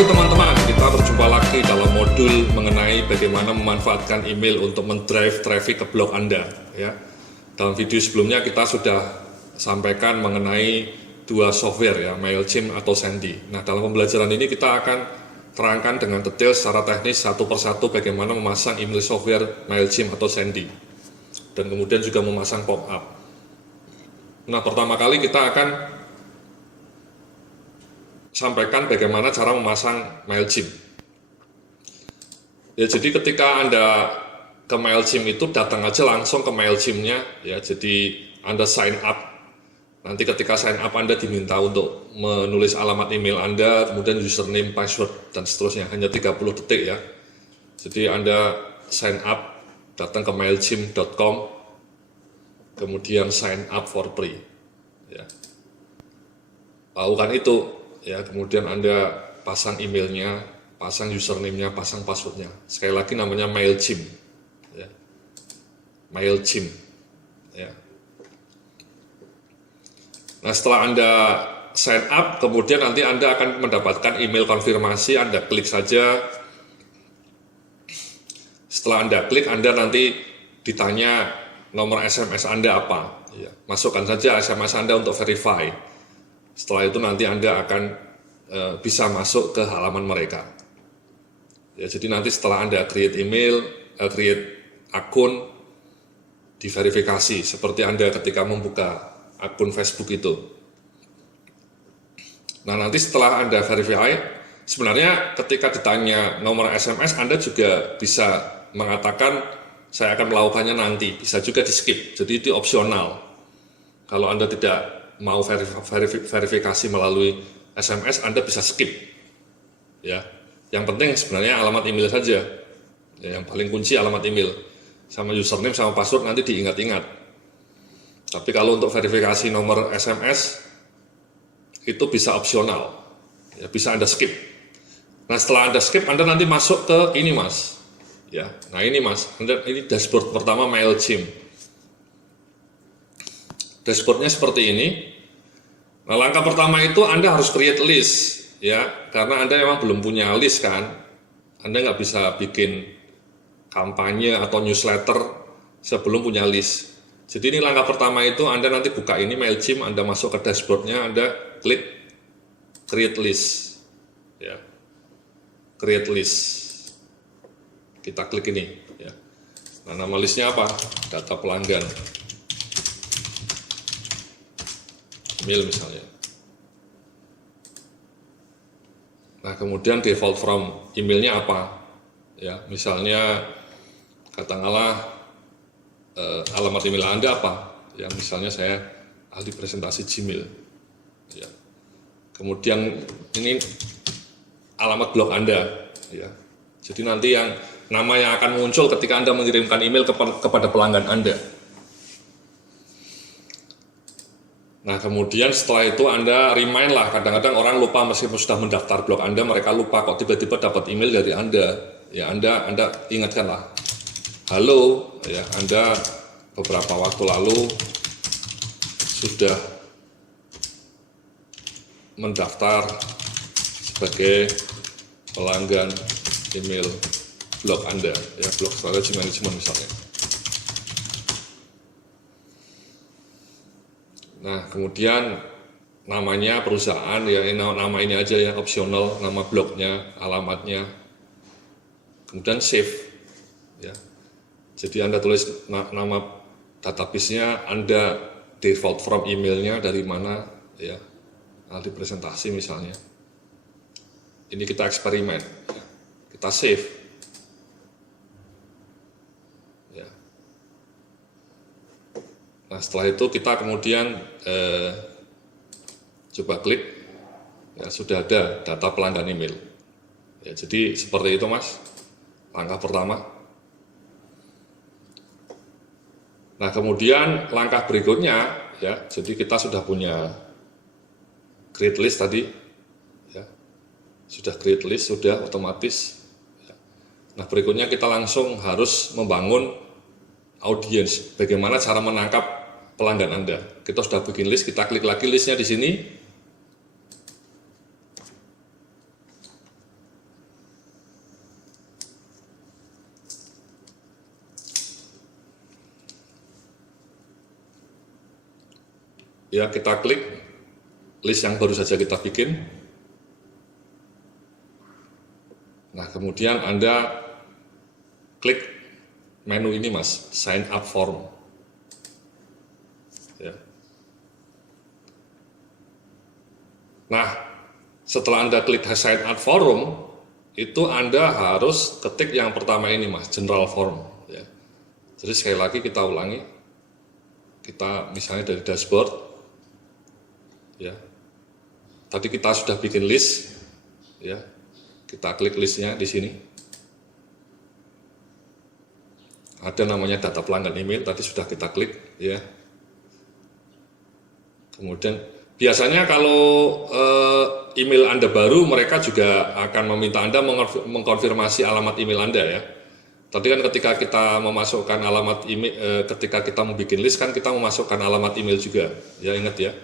pagi teman-teman, kita berjumpa lagi dalam modul mengenai bagaimana memanfaatkan email untuk mendrive traffic ke blog Anda. Ya. Dalam video sebelumnya kita sudah sampaikan mengenai dua software ya, MailChimp atau Sendy. Nah, dalam pembelajaran ini kita akan terangkan dengan detail secara teknis satu persatu bagaimana memasang email software MailChimp atau Sendy. Dan kemudian juga memasang pop-up. Nah, pertama kali kita akan sampaikan bagaimana cara memasang MailChimp. Ya, jadi ketika Anda ke MailChimp itu datang aja langsung ke MailChimp-nya ya. Jadi Anda sign up. Nanti ketika sign up Anda diminta untuk menulis alamat email Anda, kemudian username, password dan seterusnya. Hanya 30 detik ya. Jadi Anda sign up, datang ke mailchimp.com, kemudian sign up for free. Ya. Lakukan itu. Ya, kemudian Anda pasang emailnya, pasang username-nya, pasang password-nya. Sekali lagi namanya MailChimp. Ya. MailChimp. Ya. Nah, setelah Anda sign up, kemudian nanti Anda akan mendapatkan email konfirmasi. Anda klik saja. Setelah Anda klik, Anda nanti ditanya nomor SMS Anda apa. Ya. Masukkan saja SMS Anda untuk verify. Setelah itu nanti Anda akan bisa masuk ke halaman mereka. Ya, jadi nanti setelah Anda create email, create akun, diverifikasi seperti Anda ketika membuka akun Facebook itu. Nah, nanti setelah Anda verify, sebenarnya ketika ditanya nomor SMS Anda juga bisa mengatakan saya akan melakukannya nanti, bisa juga di skip. Jadi itu opsional. Kalau Anda tidak mau verifikasi melalui SMS, Anda bisa skip. Ya, yang penting sebenarnya alamat email saja. Ya, yang paling kunci alamat email, sama username sama password nanti diingat-ingat. Tapi kalau untuk verifikasi nomor SMS itu bisa opsional. Ya, bisa Anda skip. Nah, setelah Anda skip, Anda nanti masuk ke ini, Mas. Ya, nah ini Mas, ini dashboard pertama MailChimp. Dashboardnya seperti ini. Nah, langkah pertama itu Anda harus create list, ya, karena Anda memang belum punya list kan. Anda nggak bisa bikin kampanye atau newsletter sebelum punya list. Jadi ini langkah pertama itu Anda nanti buka ini MailChimp, Anda masuk ke dashboardnya, Anda klik create list, ya, create list. Kita klik ini, ya. Nah, nama listnya apa? Data pelanggan. Email misalnya. Nah, kemudian default from emailnya apa? Ya, misalnya katakanlah alamat email Anda apa? Ya, misalnya saya ahli presentasi Gmail. Ya. Kemudian ini alamat blog Anda. Ya. Jadi nanti yang nama yang akan muncul ketika Anda mengirimkan email kepada pelanggan Anda. Nah, kemudian setelah itu Anda remind lah, kadang-kadang orang lupa meskipun sudah mendaftar blog Anda, mereka lupa kok tiba-tiba dapat email dari Anda. Ya, Anda ingatkan lah. Halo, ya, Anda beberapa waktu lalu sudah mendaftar sebagai pelanggan email blog Anda, ya, blog strategy management misalnya. Nah, kemudian namanya perusahaan, ya, nama ini aja yang opsional, nama blognya, alamatnya. Kemudian save. Ya. Jadi Anda tulis nama database-nya, Anda default from emailnya dari mana, ya, nanti presentasi misalnya. Ini kita eksperimen, ya. Kita save. Ya. Nah, setelah itu kita kemudian coba klik, ya, sudah ada data pelanggan email. Ya, jadi seperti itu Mas, langkah pertama. Nah, kemudian langkah berikutnya, ya, jadi kita sudah punya create list tadi, ya, sudah create list, sudah otomatis. Ya. Nah, berikutnya kita langsung harus membangun audience, bagaimana cara menangkap pelanggan Anda. Kita sudah bikin list, kita klik lagi listnya di sini. Ya, kita klik list yang baru saja kita bikin. Nah, kemudian Anda klik menu ini Mas, sign up form. Ya. Nah, setelah Anda klik sign up form, itu Anda harus ketik yang pertama ini Mas, general form. Ya. Jadi sekali lagi kita ulangi, kita misalnya dari dashboard, ya. Tadi kita sudah bikin list, ya. Kita klik listnya di sini. Ada namanya data pelanggan email, tadi sudah kita klik, ya. Kemudian biasanya kalau email Anda baru, mereka juga akan meminta Anda mengkonfirmasi alamat email Anda, ya. Tadi kan ketika kita memasukkan alamat email, ketika kita membuat list kan kita memasukkan alamat email juga, ya, ingat ya.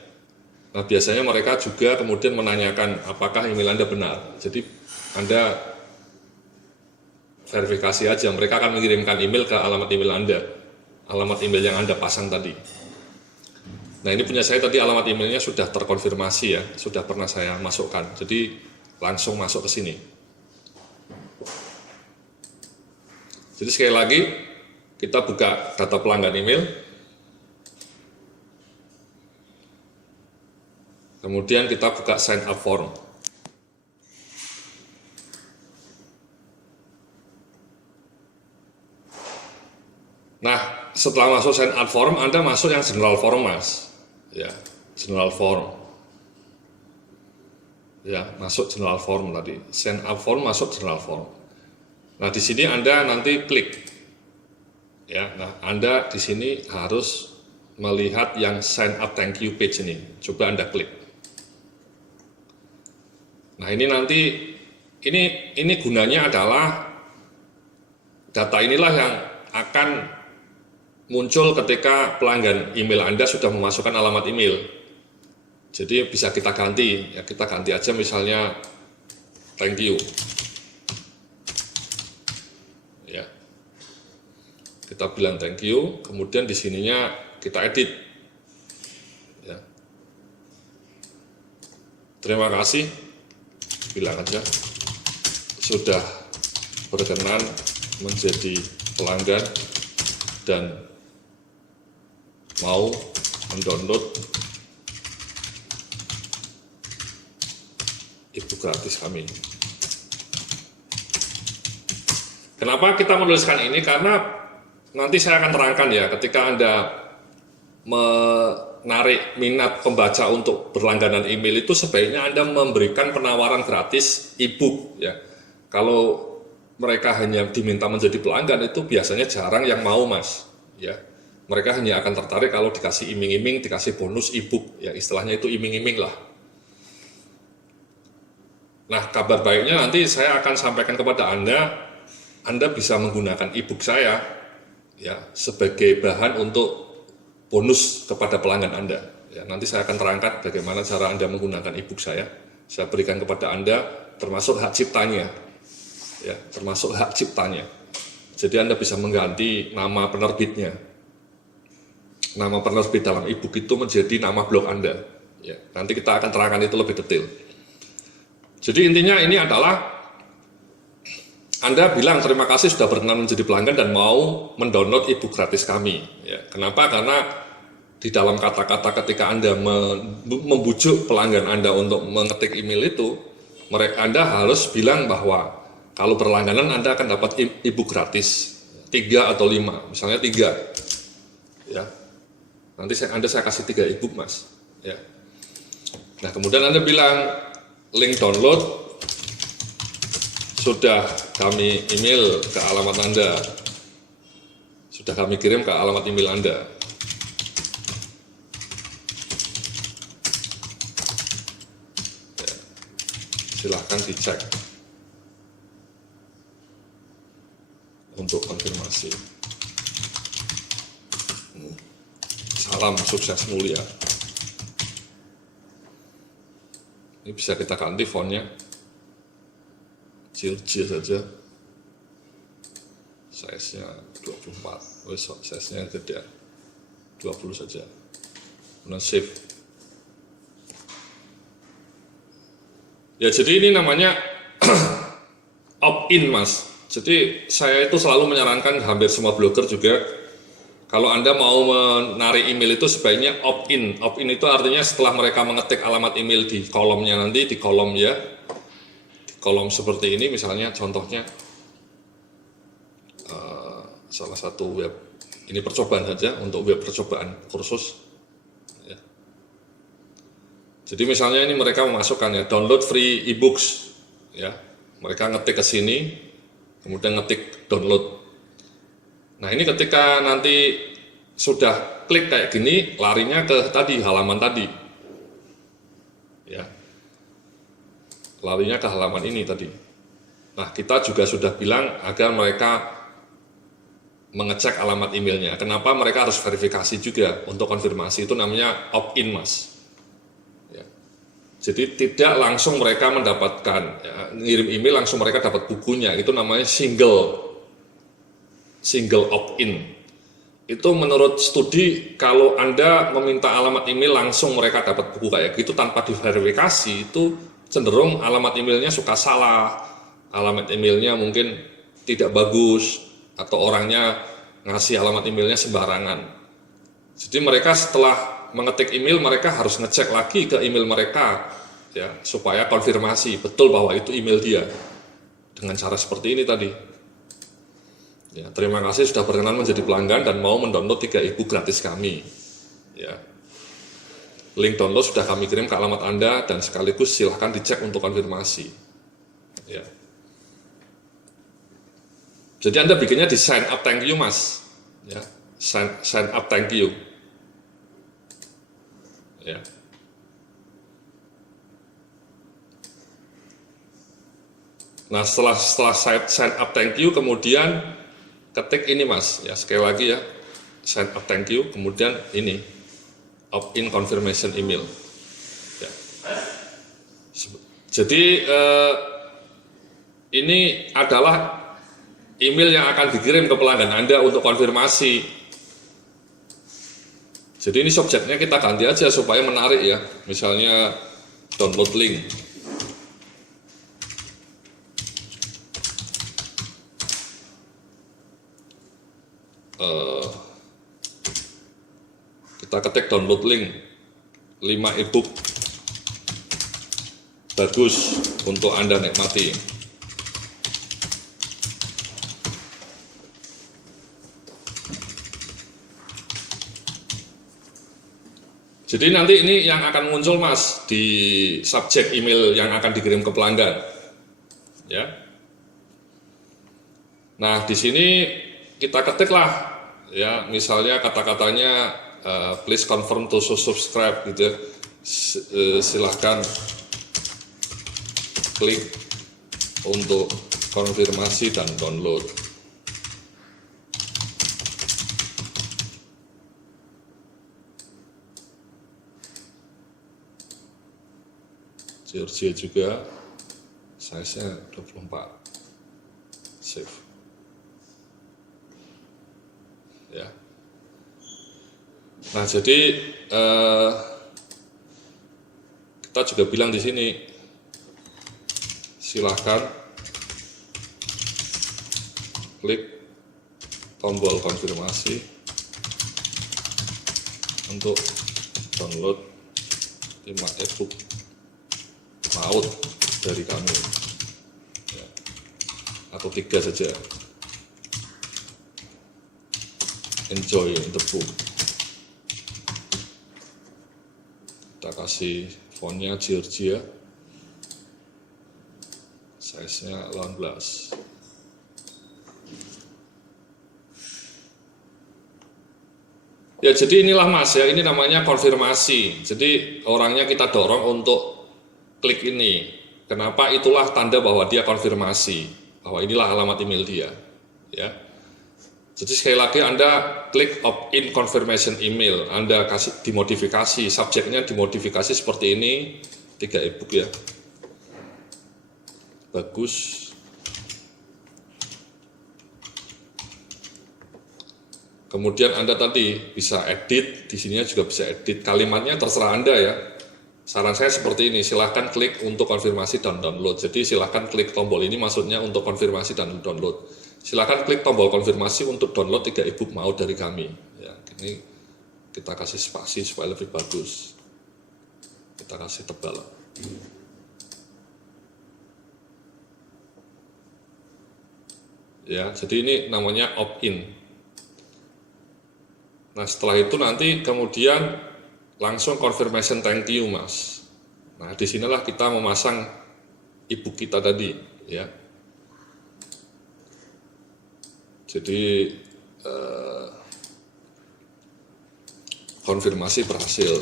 Nah, biasanya mereka juga kemudian menanyakan apakah email Anda benar. Jadi Anda verifikasi aja, mereka akan mengirimkan email ke alamat email Anda, alamat email yang Anda pasang tadi. Nah, ini punya saya tadi alamat emailnya sudah terkonfirmasi ya, sudah pernah saya masukkan, jadi langsung masuk ke sini. Jadi sekali lagi, kita buka data pelanggan email, kemudian kita buka sign up form. Nah, setelah masuk sign up form, Anda masuk yang general form, Mas. Ya, general form. Ya, masuk general form tadi. Sign up form masuk general form. Nah, di sini Anda nanti klik. Ya, nah Anda di sini harus melihat yang sign up thank you page ini. Coba Anda klik. Nah, ini nanti ini gunanya adalah data inilah yang akan muncul ketika pelanggan email Anda sudah memasukkan alamat email. Jadi bisa kita ganti, ya kita ganti aja misalnya thank you. Ya. Kita bilang thank you, kemudian di sininya kita edit. Ya. Terima kasih, bilang aja sudah berkenan menjadi pelanggan dan mau mendownload e-book gratis kami. Kenapa kita menuliskan ini? Karena nanti saya akan terangkan ya, ketika Anda menarik minat pembaca untuk berlangganan email itu sebaiknya Anda memberikan penawaran gratis e-book ya. Kalau mereka hanya diminta menjadi pelanggan itu biasanya jarang yang mau Mas ya. Mereka hanya akan tertarik kalau dikasih iming-iming, dikasih bonus e-book ya, istilahnya itu iming-iming lah. Nah, kabar baiknya nanti saya akan sampaikan kepada Anda bisa menggunakan e-book saya ya sebagai bahan untuk bonus kepada pelanggan Anda. Ya, nanti saya akan terangkan bagaimana cara Anda menggunakan e-book saya. Saya berikan kepada Anda termasuk hak ciptanya. Ya, termasuk hak ciptanya. Jadi Anda bisa mengganti nama penerbitnya. Nama penerbit dalam e-book itu menjadi nama blog Anda. Ya, nanti kita akan terangkan itu lebih detail. Jadi intinya ini adalah Anda bilang terima kasih sudah berkenan menjadi pelanggan dan mau mendownload e-book gratis kami. Ya, kenapa? Karena di dalam kata-kata ketika Anda membujuk pelanggan Anda untuk mengetik email itu, Anda harus bilang bahwa kalau berlangganan Anda akan dapat e-book gratis 3 atau 5, misalnya 3. Ya. Nanti saya kasih 3 e-book Mas. Ya. Nah, kemudian Anda bilang link download sudah kami email ke alamat Anda. Sudah kami kirim ke alamat email Anda. Ya. Silahkan dicek untuk konfirmasi. Salam sukses mulia. Ini bisa kita ganti fontnya J saja, size-nya 24, size-nya gede 20 saja, kemudian save. Ya, jadi ini namanya opt-in, Mas. Jadi saya itu selalu menyarankan hampir semua blogger juga, kalau Anda mau menarik email itu sebaiknya opt-in. Opt-in itu artinya setelah mereka mengetik alamat email di kolomnya nanti, di kolom ya, di kolom seperti ini misalnya contohnya, salah satu web, ini percobaan saja untuk web percobaan kursus. Ya. Jadi misalnya ini mereka memasukkan ya, download free ebooks, ya, mereka ngetik ke sini, kemudian ngetik download. Nah ini ketika nanti sudah klik kayak gini, larinya ke tadi halaman tadi, ya, larinya ke halaman ini tadi. Nah kita juga sudah bilang agar mereka mengecek alamat emailnya. Kenapa mereka harus verifikasi juga untuk konfirmasi, itu namanya opt-in, Mas. Jadi tidak langsung mereka mendapatkan, ya, ngirim email langsung mereka dapat bukunya, itu namanya single opt-in. Itu menurut studi, kalau Anda meminta alamat email langsung mereka dapat buku kayak gitu tanpa diverifikasi, itu cenderung alamat emailnya suka salah, alamat emailnya mungkin tidak bagus, atau orangnya ngasih alamat emailnya sembarangan. Jadi mereka setelah mengetik email, mereka harus ngecek lagi ke email mereka, ya, supaya konfirmasi betul bahwa itu email dia, dengan cara seperti ini tadi. Ya, terima kasih sudah berkenan menjadi pelanggan dan mau mendownload 3 ebook gratis kami. Ya. Link download sudah kami kirim ke alamat Anda dan sekaligus silahkan dicek untuk konfirmasi. Ya. Jadi Anda bikinnya di sign up thank you, Mas. Ya, sign up thank you. Ya. Nah setelah sign up thank you, kemudian ketik ini, Mas, ya, sekali lagi ya, sign up thank you, kemudian ini opt-in confirmation email, ya. Jadi ini adalah email yang akan dikirim ke pelanggan Anda untuk konfirmasi. Jadi ini subjeknya kita ganti aja supaya menarik ya, misalnya download link. Kita ketik download link 5 ebook bagus untuk Anda nikmati. Jadi nanti ini yang akan muncul, Mas, di subjek email yang akan dikirim ke pelanggan, ya. Nah di sini kita ketiklah, ya, misalnya kata-katanya please confirm to subscribe gitu, silahkan klik untuk konfirmasi dan download. Georgia juga, size-nya 24, save. Ya. Nah jadi kita juga bilang di sini, silahkan klik tombol konfirmasi untuk download 5 ebook maut dari kami, ya, atau 3 saja. Enjoy the book. Kita kasih fontnya Georgia, size-nya 18. Ya jadi inilah, Mas, ya, ini namanya konfirmasi. Jadi orangnya kita dorong untuk klik ini. Kenapa? Itulah tanda bahwa dia konfirmasi, bahwa inilah alamat email dia, ya. Jadi sekali lagi Anda klik opt-in confirmation email, Anda kasih dimodifikasi, subjeknya dimodifikasi seperti ini, 3 ebook ya, bagus. Kemudian Anda tadi bisa edit, di sini juga bisa edit kalimatnya, terserah Anda ya. Saran saya seperti ini, silahkan klik untuk konfirmasi dan download. Jadi silahkan klik tombol ini maksudnya untuk konfirmasi dan download. Silahkan klik tombol konfirmasi untuk download 3 ebook mau dari kami. Ya, ini kita kasih spasi supaya lebih bagus. Kita kasih tebal. Ya, jadi ini namanya opt-in. Nah, setelah itu nanti kemudian langsung confirmation thank you, Mas. Nah, disinilah kita memasang ebook kita tadi, ya. Jadi konfirmasi berhasil.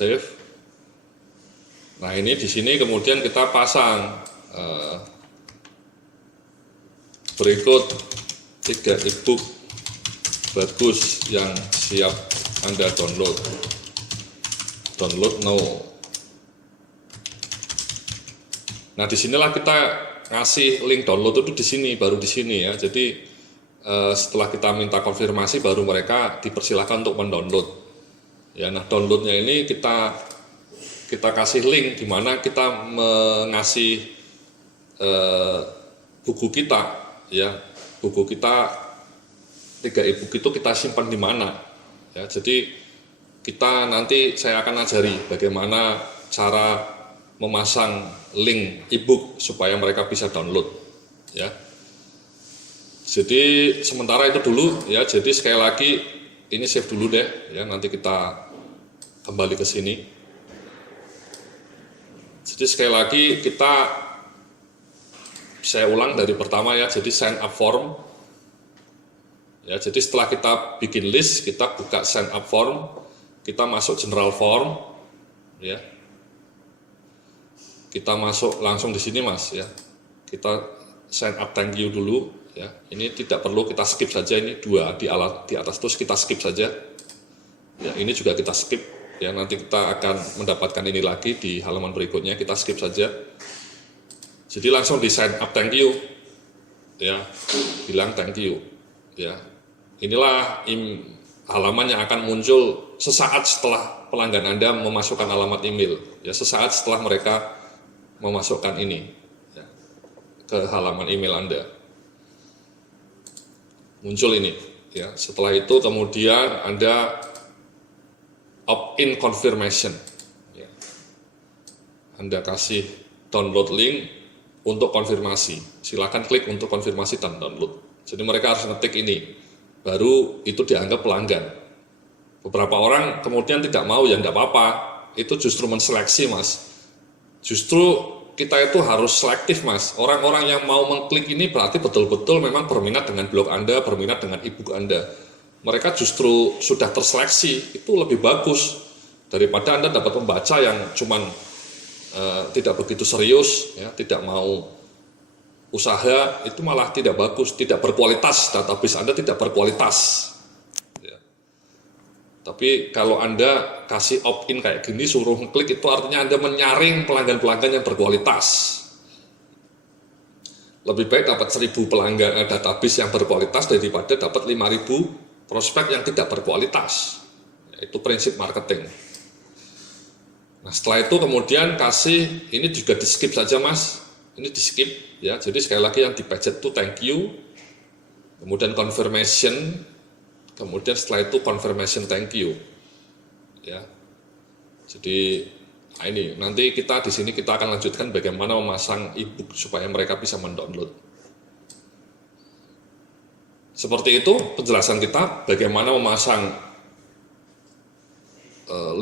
Save. Nah, ini di sini kemudian kita pasang berikut 3 ebook bagus yang siap Anda download. Download now. Nah, disinilah kita ngasih link download itu di sini, baru di sini ya. Jadi setelah kita minta konfirmasi, baru mereka dipersilakan untuk mendownload. Ya, nah downloadnya ini kita kasih link di mana kita mengasih buku kita, ya, buku kita 3 ebook itu kita simpan di mana, ya. Jadi kita nanti saya akan ajari bagaimana cara memasang link ebook supaya mereka bisa download, ya. Jadi sementara itu dulu, ya. Jadi sekali lagi ini save dulu deh, ya. Nanti kita kembali ke sini. Jadi sekali lagi saya ulang dari pertama ya. Jadi sign up form. Ya, jadi setelah kita bikin list, kita buka sign up form, kita masuk general form, ya. Kita masuk langsung di sini, Mas, ya. Kita sign up thank you dulu, ya. Ini tidak perlu kita skip saja, ini 2 di atas terus kita skip saja. Ya, ini juga kita skip, ya. Nanti kita akan mendapatkan ini lagi di halaman berikutnya, kita skip saja. Jadi langsung di sign up thank you, ya. Bilang thank you, ya. Inilah halaman yang akan muncul sesaat setelah pelanggan Anda memasukkan alamat email, ya, sesaat setelah mereka memasukkan ini, ya, ke halaman email Anda. Muncul ini, ya. Setelah itu kemudian Anda opt-in confirmation, ya. Anda kasih download link untuk konfirmasi. Silakan klik untuk konfirmasi dan download. Jadi mereka harus ngetik ini, baru itu dianggap pelanggan. Beberapa orang kemudian tidak mau, ya enggak apa-apa, itu justru menseleksi, Mas. Justru kita itu harus selektif, Mas. Orang-orang yang mau mengklik ini berarti betul-betul memang berminat dengan blog Anda, berminat dengan ebook Anda. Mereka justru sudah terseleksi, itu lebih bagus daripada Anda dapat pembaca yang cuman tidak begitu serius, ya, tidak mau usaha, itu malah tidak bagus, tidak berkualitas, database Anda tidak berkualitas, ya. Tapi kalau Anda kasih opt-in kayak gini, suruh klik, itu artinya Anda menyaring pelanggan-pelanggan yang berkualitas. Lebih baik dapat 1000 pelanggan database yang berkualitas daripada dapat 5000 prospek yang tidak berkualitas. Itu prinsip marketing. Nah, setelah itu kemudian kasih, ini juga di skip saja, Mas. Ini di skip, ya. Jadi sekali lagi yang di page itu thank you, kemudian confirmation, kemudian setelah itu confirmation thank you, ya. Jadi nah ini nanti kita di sini kita akan lanjutkan bagaimana memasang ebook supaya mereka bisa mendownload. Seperti itu penjelasan kita bagaimana memasang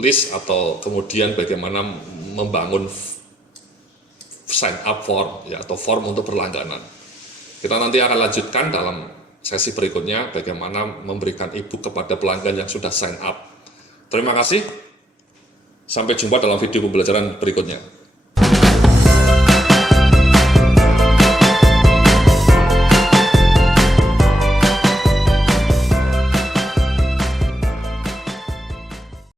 list atau kemudian bagaimana membangun sign up form, ya, atau form untuk berlangganan. Kita nanti akan lanjutkan dalam sesi berikutnya bagaimana memberikan ebook kepada pelanggan yang sudah sign up. Terima kasih. Sampai jumpa dalam video pembelajaran berikutnya.